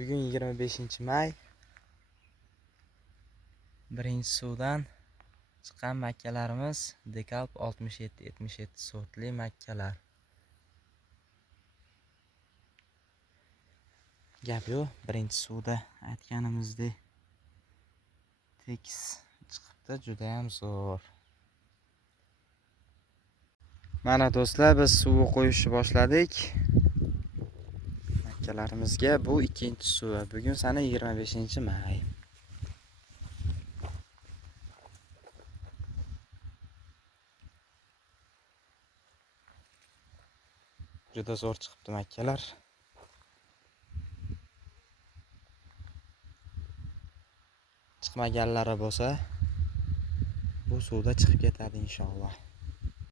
Bugun 25-may. Birinchi suvdan chiqqan makkalarimiz Dekalb 67-77 sortli makkalar. Gap yo'q, birinchi suvda aytganimizdek tekis chiqibdi, juda ham zo'r. Mana do'stlar, biz suvni qo'yishni boshladik. Makkalarimizga bu ikkinchi suvi. Bugun sana 25-may. Juda zo'r chiqibdi makkalar. Chiqmaganlari bo'lsa, bu suvda chiqib ketadi inshaalloh.